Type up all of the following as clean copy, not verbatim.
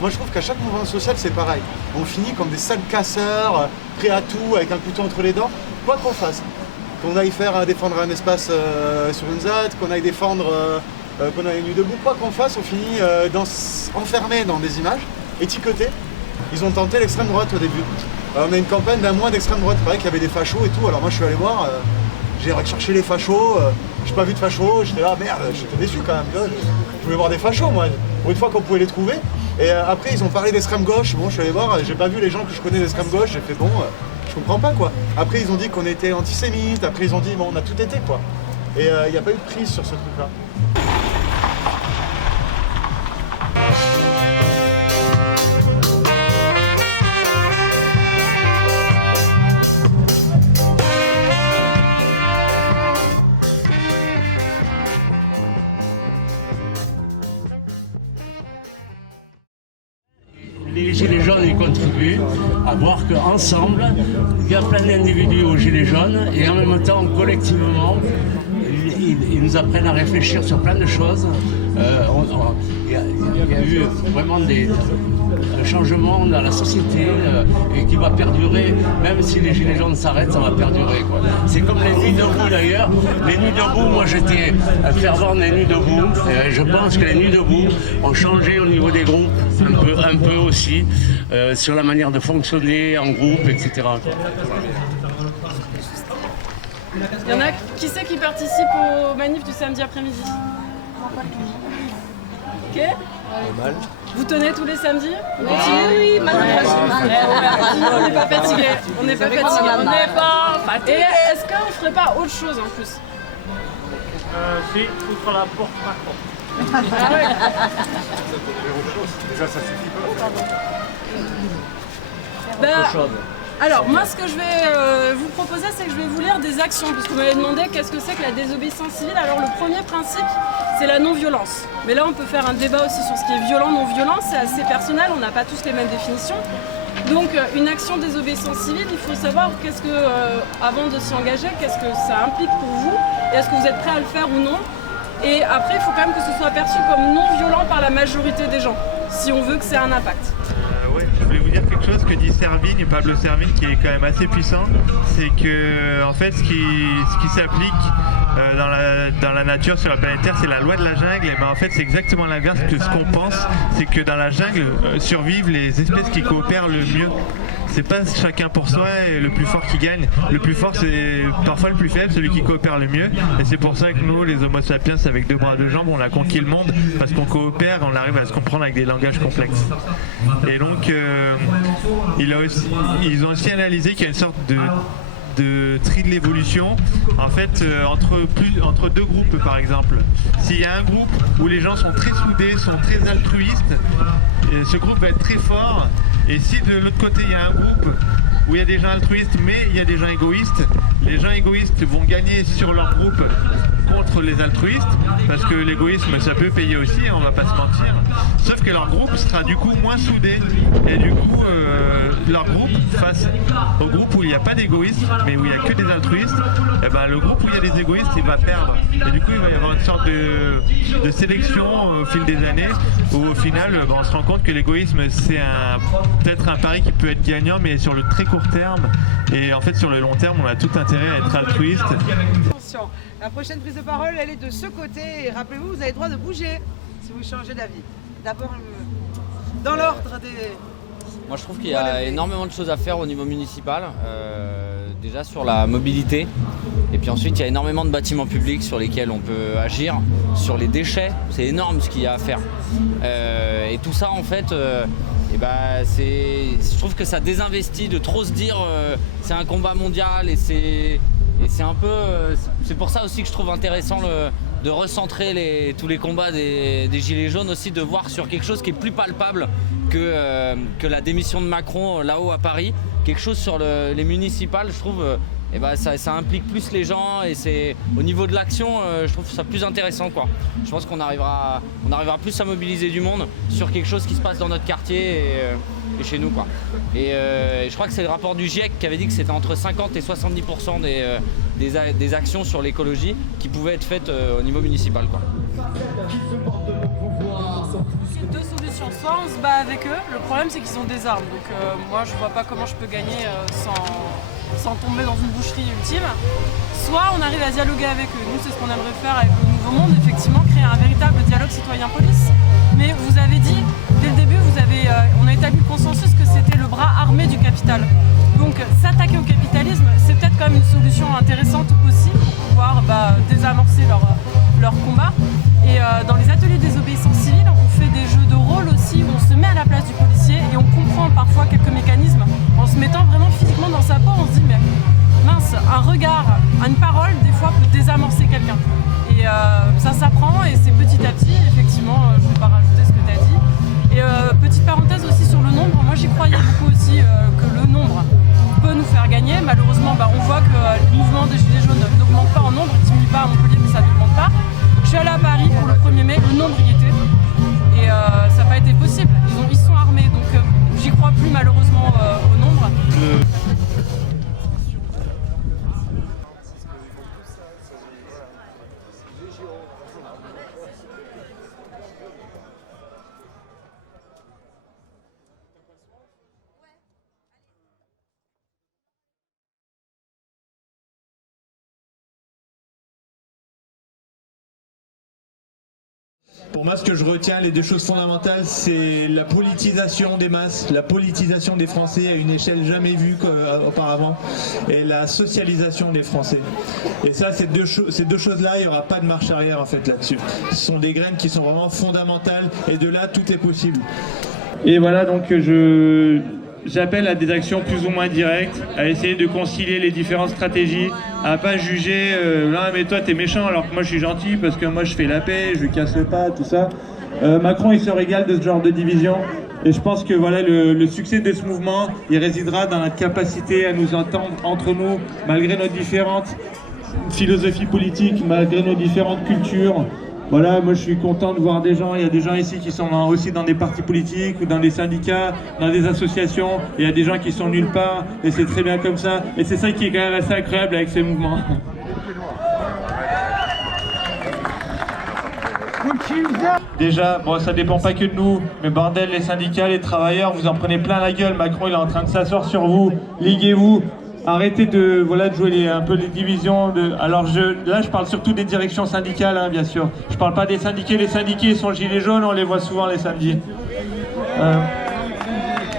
Moi je trouve qu'à chaque mouvement social c'est pareil. On finit comme des sales casseurs, prêts à tout, avec un couteau entre les dents, quoi qu'on fasse. Qu'on aille défendre un espace sur une ZAD, qu'on aille défendre, qu'on aille nu debout, quoi qu'on fasse, on finit enfermé dans des images, étiquetés. Ils ont tenté l'extrême droite au début. On a une campagne d'un mois d'extrême droite, il paraît qu'il y avait des fachos et tout, alors moi je suis allé voir, j'ai recherché les fachos, j'ai pas vu de fachos, j'étais là, merde, j'étais déçu quand même, je voulais voir des fachos moi, pour une fois qu'on pouvait les trouver. Et après ils ont parlé d'extrême gauche, bon je suis allé voir, j'ai pas vu les gens que je connais d'extrême gauche, j'ai fait bon, je comprends pas quoi. Après ils ont dit qu'on était antisémites, après ils ont dit bon on a tout été quoi. Et il n'y a pas eu de prise sur ce truc là. Les Gilets jaunes ils contribuent à voir qu'ensemble, il y a plein d'individus aux Gilets jaunes et en même temps, collectivement, ils nous apprennent à réfléchir sur plein de choses. Il y a eu vraiment un changement dans la société et qui va perdurer, même si les Gilets jaunes s'arrêtent, ça va perdurer, quoi. C'est comme les nuits debout d'ailleurs. Les nuits debout, moi j'étais fervent des nuits debout. Je pense que les nuits debout ont changé au niveau des groupes, un peu aussi, sur la manière de fonctionner en groupe, etc. Il y en a qui c'est qui participe aux manifs du samedi après-midi? Ok. Vous tenez tous les samedis? Oui, On n'est pas fatigué. On n'est pas fatigué. Et est-ce qu'on ferait pas autre chose en plus? Si, outre la porte Macron. Ah ouais. Déjà ça suffit pas. Bah, alors moi ce que je vais vous proposer c'est que je vais vous lire des actions puisque vous m'avez demandé qu'est-ce que c'est que la désobéissance civile. Alors le premier principe c'est la non-violence. Mais là on peut faire un débat aussi sur ce qui est violent, non-violent, c'est assez personnel, on n'a pas tous les mêmes définitions. Donc une action de désobéissance civile, il faut savoir qu'est-ce que, avant de s'y engager, qu'est-ce que ça implique pour vous et est-ce que vous êtes prêt à le faire ou non. Et après il faut quand même que ce soit perçu comme non-violent par la majorité des gens, si on veut que ça ait un impact. Ouais, je voulais vous dire quelque chose que dit Servigne, Pablo Servigne, qui est quand même assez puissant, c'est que en fait ce qui s'applique dans la nature, sur la planète Terre, c'est la loi de la jungle. Et ben en fait c'est exactement l'inverse que ce qu'on pense, c'est que dans la jungle survivent les espèces qui coopèrent le mieux. C'est pas chacun pour soi et le plus fort qui gagne. Le plus fort c'est parfois le plus faible, celui qui coopère le mieux. Et c'est pour ça que nous, les Homo sapiens, avec 2 bras 2 jambes, on a conquis le monde parce qu'on coopère, on arrive à se comprendre avec des langages complexes. Et donc ils ont aussi analysé qu'il y a une sorte de tri de l'évolution en fait entre 2 groupes par exemple. S'il y a un groupe où les gens sont très soudés, sont très altruistes, ce groupe va être très fort. Et si de l'autre côté il y a un groupe où il y a des gens altruistes mais il y a des gens égoïstes, les gens égoïstes vont gagner sur leur groupe contre les altruistes, parce que l'égoïsme ça peut payer aussi, on va pas se mentir, sauf que leur groupe sera du coup moins soudé et du coup leur groupe face au groupe où il n'y a pas d'égoïstes mais où il n'y a que des altruistes, et ben le groupe où il y a des égoïstes il va perdre et du coup il va y avoir une sorte de sélection au fil des années où au final on se rend compte que l'égoïsme c'est peut-être un pari qui peut être gagnant mais sur le très court terme, et en fait sur le long terme on a tout intérêt à être altruiste. Attention, la prochaine prise de parole, elle est de ce côté. Et rappelez-vous, vous avez le droit de bouger si vous changez d'avis. D'abord, dans l'ordre des... Moi, je trouve qu'il y a énormément de choses à faire au niveau municipal. Déjà sur la mobilité. Et puis ensuite, il y a énormément de bâtiments publics sur lesquels on peut agir. Sur les déchets, c'est énorme ce qu'il y a à faire. Et tout ça, en fait... je trouve que ça désinvestit de trop se dire c'est un combat mondial et c'est un peu c'est pour ça aussi que je trouve intéressant de recentrer tous les combats des Gilets jaunes aussi, de voir sur quelque chose qui est plus palpable que la démission de Macron là-haut à Paris, quelque chose sur les municipales. Je trouve ça implique plus les gens et c'est au niveau de l'action, je trouve ça plus intéressant, quoi. Je pense qu'on arrivera plus à mobiliser du monde sur quelque chose qui se passe dans notre quartier et chez nous, quoi. Et je crois que c'est le rapport du GIEC qui avait dit que c'était entre 50 et 70% des actions sur l'écologie qui pouvaient être faites au niveau municipal, quoi. deux solutions. Soit on se bat avec eux, le problème c'est qu'ils ont des armes, donc moi je vois pas comment je peux gagner sans tomber dans une boucherie ultime. Soit on arrive à dialoguer avec eux. Nous c'est ce qu'on aimerait faire avec le Nouveau Monde, effectivement créer un véritable dialogue citoyen-police. Mais vous avez dit, dès le début, on a établi le consensus que c'était le bras armé du capital. Donc s'attaquer au capitalisme, c'est peut-être quand même une solution intéressante aussi pour pouvoir désamorcer leur combat. Et dans les ateliers des désobéissance civile, on fait des jeux de rôle aussi où on se met à la place du policier et on comprend parfois quelques mécanismes. En se mettant vraiment physiquement dans sa peau, on se dit mais mince, un regard, une parole, des fois peut désamorcer quelqu'un. Et ça s'apprend et c'est petit à petit, effectivement, je ne vais pas rajouter ce que tu as dit. Et petite parenthèse aussi sur le nombre, moi j'y croyais beaucoup aussi que le nombre peut nous faire gagner. Malheureusement, on voit que le mouvement des Gilets jaunes n'augmente pas en nombre, il ne diminue pas à Montpellier, mais ça n'augmente pas. Je suis allée à Paris pour le 1er mai, le nombre y était. Et ça n'a pas été possible. Ils sont armés, donc j'y crois plus malheureusement au nombre. Pour moi, ce que je retiens, les deux choses fondamentales, c'est la politisation des masses, la politisation des Français à une échelle jamais vue auparavant, et la socialisation des Français. Et ça, ces deux choses-là, il n'y aura pas de marche arrière en fait là-dessus. Ce sont des graines qui sont vraiment fondamentales, et de là, tout est possible. Et voilà, donc j'appelle à des actions plus ou moins directes, à essayer de concilier les différentes stratégies, à pas juger là mais toi t'es méchant alors que moi je suis gentil parce que moi je fais la paix, je lui casse le pas, tout ça. Macron il se régale de ce genre de division et je pense que voilà le succès de ce mouvement il résidera dans notre capacité à nous entendre entre nous malgré nos différentes philosophies politiques, malgré nos différentes cultures. Voilà, moi je suis content de voir des gens, il y a des gens ici qui sont aussi dans des partis politiques ou dans des syndicats, dans des associations, il y a des gens qui sont nulle part et c'est très bien comme ça et c'est ça qui est quand même assez incroyable avec ces mouvements. Déjà, bon ça dépend pas que de nous, mais bordel les syndicats, les travailleurs, vous en prenez plein la gueule, Macron il est en train de s'asseoir sur vous, liguez-vous. Arrêtez de jouer un peu les divisions. Alors là, je parle surtout des directions syndicales, hein, bien sûr. Je parle pas des syndiqués. Les syndiqués sont gilets jaunes, on les voit souvent les samedis.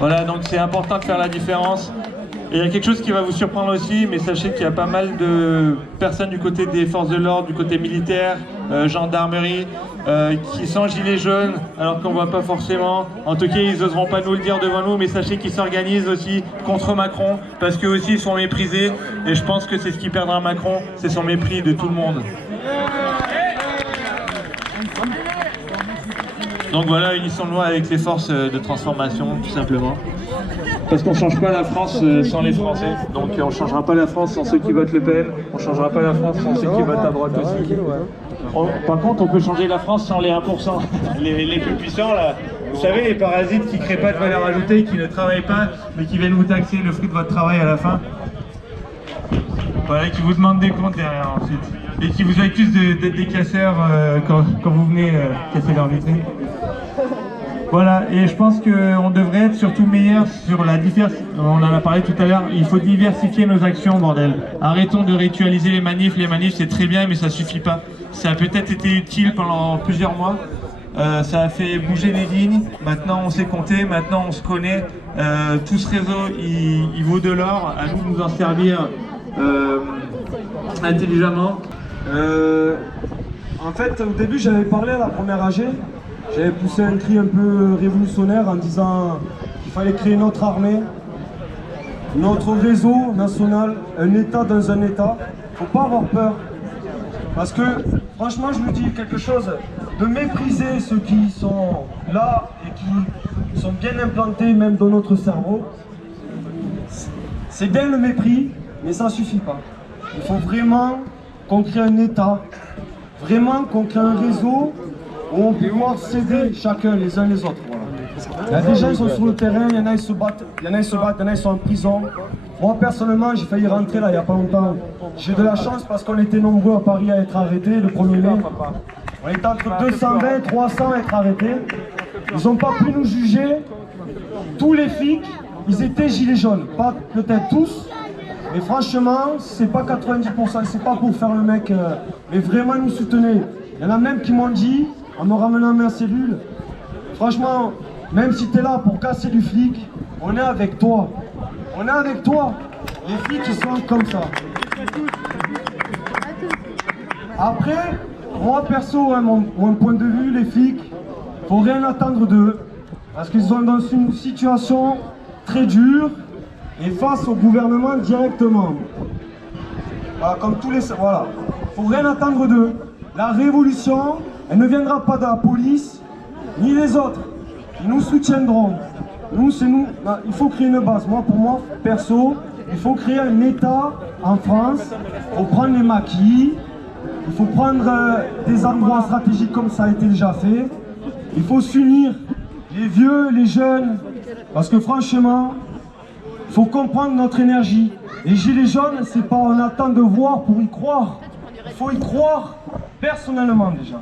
Voilà, donc c'est important de faire la différence. Et il y a quelque chose qui va vous surprendre aussi, mais sachez qu'il y a pas mal de personnes du côté des forces de l'ordre, du côté militaire, gendarmerie, qui sont gilets jaunes, alors qu'on ne voit pas forcément. En tout cas, ils n'oseront pas nous le dire devant nous, mais sachez qu'ils s'organisent aussi contre Macron, parce qu'eux aussi ils sont méprisés, et je pense que c'est ce qui perdra Macron, c'est son mépris de tout le monde. Donc voilà, unissons-nous avec les forces de transformation, tout simplement. Parce qu'on ne change pas la France sans les Français. Donc on ne changera pas la France sans ceux qui votent Le Pen. On ne changera pas la France sans ceux qui votent à droite aussi. Par contre, on peut changer la France sans les 1%. Les plus puissants, là, vous savez, les parasites qui ne créent pas de valeur ajoutée, qui ne travaillent pas, mais qui viennent vous taxer le fruit de votre travail à la fin. Voilà, qui vous demandent des comptes derrière ensuite. Et qui vous accusent d'être des casseurs quand vous venez casser leur vitrine. Voilà, et je pense qu'on devrait être surtout meilleur sur la diversité. On en a parlé tout à l'heure, il faut diversifier nos actions, bordel. Arrêtons de ritualiser les manifs c'est très bien, mais ça suffit pas. Ça a peut-être été utile pendant plusieurs mois, ça a fait bouger les lignes, maintenant on sait compter, maintenant on se connaît. Tout ce réseau, il vaut de l'or, à nous de nous en servir intelligemment. En fait, au début, j'avais parlé à la première AG. J'avais poussé un cri un peu révolutionnaire en disant qu'il fallait créer notre armée, notre réseau national, un État dans un État. Faut pas avoir peur. Parce que, franchement, je vous dis quelque chose, de mépriser ceux qui sont là et qui sont bien implantés même dans notre cerveau, c'est bien le mépris, mais ça ne suffit pas. Il faut vraiment qu'on crée un État, vraiment qu'on crée un réseau où on peut pouvoir s'aider chacun les uns les autres. Voilà. Il y a des gens qui sont sur le terrain, il y en a qui se battent, il y en a qui sont en prison. Moi personnellement, j'ai failli rentrer là il n'y a pas longtemps. J'ai de la chance parce qu'on était nombreux à Paris à être arrêtés le 1er mai. On était entre 220 et 300 à être arrêtés. ils n'ont pas pu nous juger. Tous les flics, ils étaient gilets jaunes. Pas peut-être tous, mais franchement, c'est pas 90%, c'est pas pour faire le mec, mais vraiment nous soutenaient. Il y en a même qui m'ont dit, en me ramenant à ma cellule, franchement, même si tu es là pour casser du flic, on est avec toi. On est avec toi. Les flics, ils sont comme ça. Après, moi perso, hein, mon point de vue, les flics, faut rien attendre d'eux. Parce qu'ils sont dans une situation très dure et face au gouvernement directement. Voilà, comme tous les... Voilà. Faut rien attendre d'eux. La révolution, elle ne viendra pas de la police, ni les autres. Ils nous soutiendront. Nous, c'est nous. Il faut créer une base. Moi, pour moi, perso, il faut créer un État en France. Il faut prendre les maquis. Il faut prendre des endroits stratégiques comme ça a été déjà fait. Il faut s'unir, les vieux, les jeunes. Parce que franchement, il faut comprendre notre énergie. Les gilets jaunes, c'est pas on attend de voir pour y croire. Il faut y croire personnellement déjà.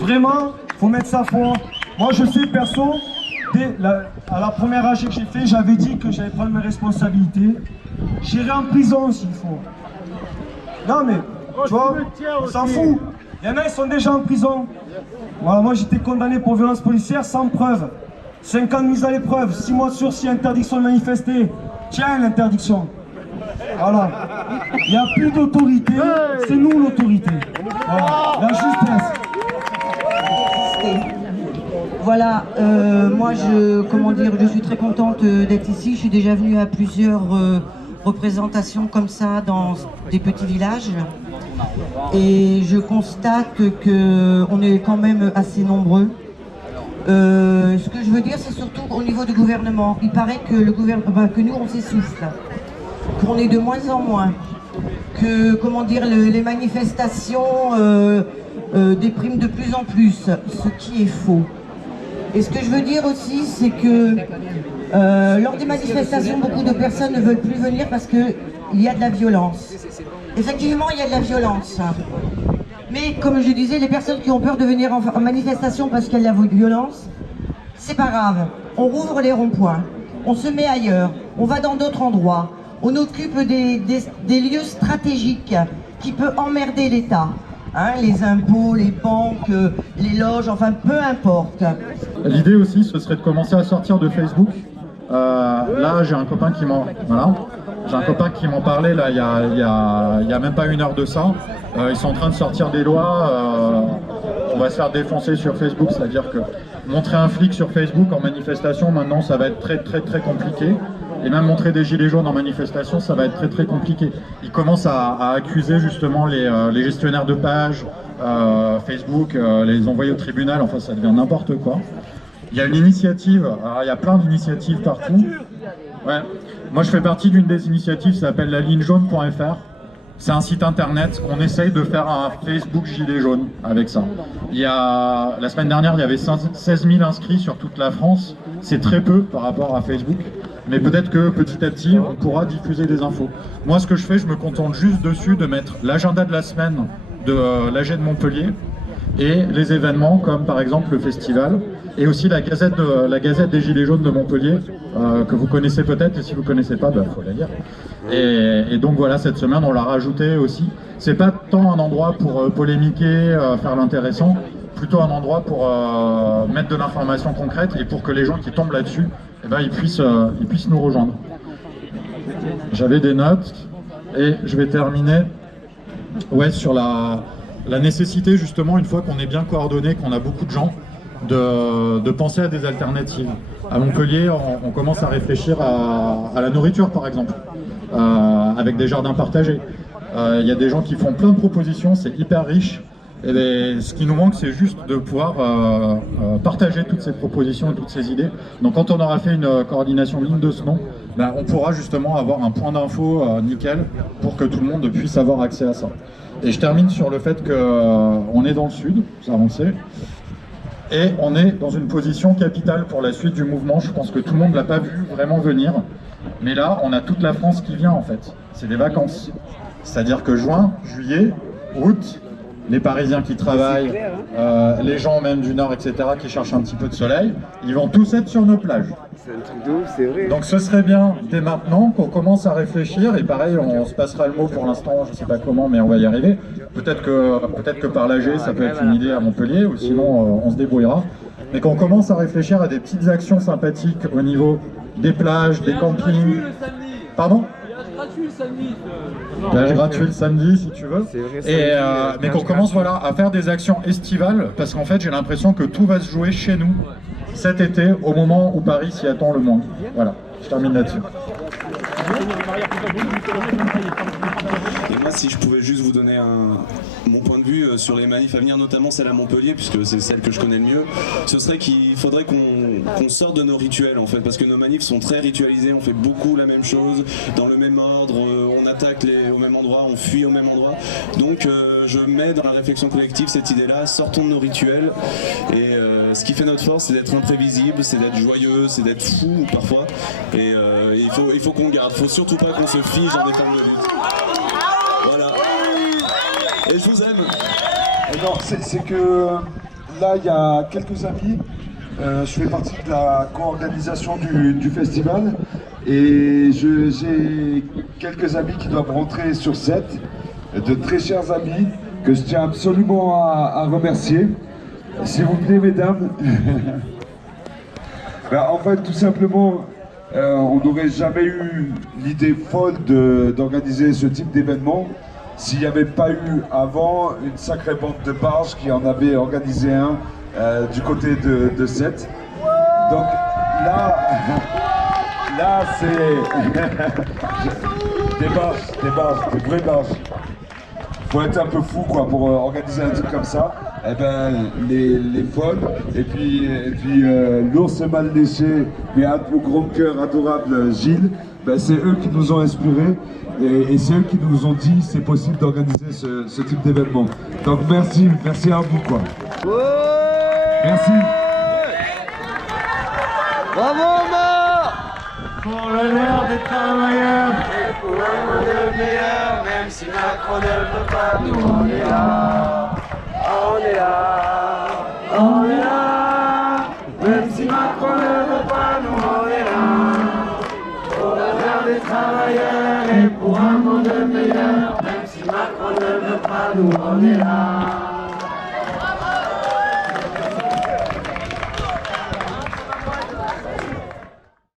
Vraiment, il faut mettre ça fort. Moi, je sais perso, à la première AG que j'ai fait, j'avais dit que j'allais prendre mes responsabilités. J'irai en prison s'il faut. Non mais, tu vois, on s'en fout. Il y en a, ils sont déjà en prison. Voilà, moi j'étais condamné pour violence policière sans preuve. 5 ans de mise à l'épreuve, 6 mois de sursis, interdiction de manifester. Tiens, l'interdiction. Voilà. Il n'y a plus d'autorité, c'est nous l'autorité. Voilà, la justesse. Voilà, moi je suis très contente d'être ici. Je suis déjà venue à plusieurs représentations comme ça dans des petits villages. Et je constate qu'on est quand même assez nombreux. Ce que je veux dire, c'est surtout au niveau du gouvernement. Il paraît que que nous on s'essouffle, qu'on est de moins en moins, que comment dire, les manifestations dépriment de plus en plus, ce qui est faux. Et ce que je veux dire aussi, c'est que lors des manifestations, beaucoup de personnes ne veulent plus venir parce qu'il y a de la violence. Effectivement, il y a de la violence. Mais comme je disais, les personnes qui ont peur de venir en manifestation parce qu'il y a de la violence, c'est pas grave. On rouvre les ronds-points, on se met ailleurs, on va dans d'autres endroits, on occupe des lieux stratégiques qui peuvent emmerder l'État. Hein, les impôts, les banques, les loges, enfin peu importe. L'idée aussi, ce serait de commencer à sortir de Facebook. Là, j'ai un copain qui m'en... Voilà. J'ai un copain qui m'en parlait là, il y a même pas une heure de ça. Ils sont en train de sortir des lois. On va se faire défoncer sur Facebook, c'est-à-dire que montrer un flic sur Facebook en manifestation, maintenant, ça va être très compliqué. Et même montrer des gilets jaunes en manifestation, ça va être très compliqué. Ils commencent à accuser justement les gestionnaires de pages, Facebook, les envoyer au tribunal, enfin ça devient n'importe quoi. Il y a une initiative, alors il y a plein d'initiatives partout. Ouais. Moi je fais partie d'une des initiatives, ça s'appelle la ligne jaune.fr. C'est un site internet, on essaye de faire un Facebook gilet jaune avec ça. La semaine dernière, il y avait 16 000 inscrits sur toute la France. C'est très peu par rapport à Facebook. Mais peut-être que petit à petit, on pourra diffuser des infos. Moi, ce que je fais, je me contente juste dessus de mettre l'agenda de la semaine de l'AG de Montpellier et les événements comme par exemple le festival et aussi la gazette des Gilets jaunes de Montpellier que vous connaissez peut-être et si vous ne connaissez pas, il faut la lire. Et donc voilà, cette semaine, on l'a rajouté aussi. C'est pas tant un endroit pour polémiquer, faire l'intéressant, plutôt un endroit pour mettre de l'information concrète et pour que les gens qui tombent là-dessus, eh ben, ils puissent nous rejoindre. J'avais des notes et je vais terminer sur la nécessité justement, une fois qu'on est bien coordonné, qu'on a beaucoup de gens, de penser à des alternatives. À Montpellier, on commence à réfléchir à la nourriture par exemple, avec des jardins partagés. Il y a des gens qui font plein de propositions, c'est hyper riche. Et bien, ce qui nous manque, c'est juste de pouvoir partager toutes ces propositions et toutes ces idées. Donc quand on aura fait une coordination digne de ce nom, ben, on pourra justement avoir un point d'info nickel pour que tout le monde puisse avoir accès à ça. Et je termine sur le fait qu'on est dans le sud, c'est avancé, et on est dans une position capitale pour la suite du mouvement. Je pense que tout le monde ne l'a pas vu vraiment venir, mais là, on a toute la France qui vient en fait. C'est des vacances. C'est-à-dire que juin, juillet, août, les Parisiens qui travaillent, les gens même du Nord, etc., qui cherchent un petit peu de soleil, ils vont tous être sur nos plages. C'est un truc de ouf, c'est vrai. Donc ce serait bien, dès maintenant, qu'on commence à réfléchir, et pareil, on se passera le mot pour l'instant, je ne sais pas comment, mais on va y arriver. Peut-être que par l'AG, ça peut être une idée à Montpellier, ou sinon on se débrouillera. Mais qu'on commence à réfléchir à des petites actions sympathiques au niveau des plages, des campings. Pardon ? Plage gratuit le samedi si tu veux. Et, mais qu'on commence voilà, à faire des actions estivales parce qu'en fait j'ai l'impression que tout va se jouer chez nous cet été au moment où Paris s'y attend le moins. Voilà, je termine là-dessus. Et moi, si je pouvais juste vous donner mon point de vue sur les manifs à venir, notamment celle à Montpellier, puisque c'est celle que je connais le mieux, ce serait qu'il faudrait qu'on sorte de nos rituels en fait, parce que nos manifs sont très ritualisés, on fait beaucoup la même chose, dans le même ordre, on attaque au même endroit, on fuit au même endroit. Donc je mets dans la réflexion collective cette idée-là, sortons de nos rituels, et ce qui fait notre force, c'est d'être imprévisible, c'est d'être joyeux, c'est d'être fou parfois, et il faut qu'on garde, il faut surtout pas qu'on se fige dans des formes de lutte. Voilà. Et je vous aime. Non, c'est que là, il y a quelques amis. Je fais partie de la co-organisation du festival. Et j'ai quelques amis qui doivent rentrer sur set. De très chers amis que je tiens absolument à remercier. S'il vous plaît, mesdames. En fait, tout simplement, on n'aurait jamais eu l'idée folle d'organiser ce type d'événement s'il n'y avait pas eu avant une sacrée bande de barges qui en avait organisé un du côté de Sète. Donc là c'est des vraies barges. Faut être un peu fou quoi pour organiser un truc comme ça. Eh ben les folles et puis l'ours mal léché mais au grand cœur adorable Gilles, ben, c'est eux qui nous ont inspirés et c'est eux qui nous ont dit c'est possible d'organiser ce type d'événement. Donc merci à vous quoi. Merci. Bravo Omar. Pour le meilleur des travailleurs. Et pour un monde meilleur, même si Macron ne veut pas, nous on est là. On est là. On est là. Même si Macron ne veut pas, nous on est là. Pour le meilleur des travailleurs et pour un monde meilleur, même si Macron ne veut pas, nous on est là.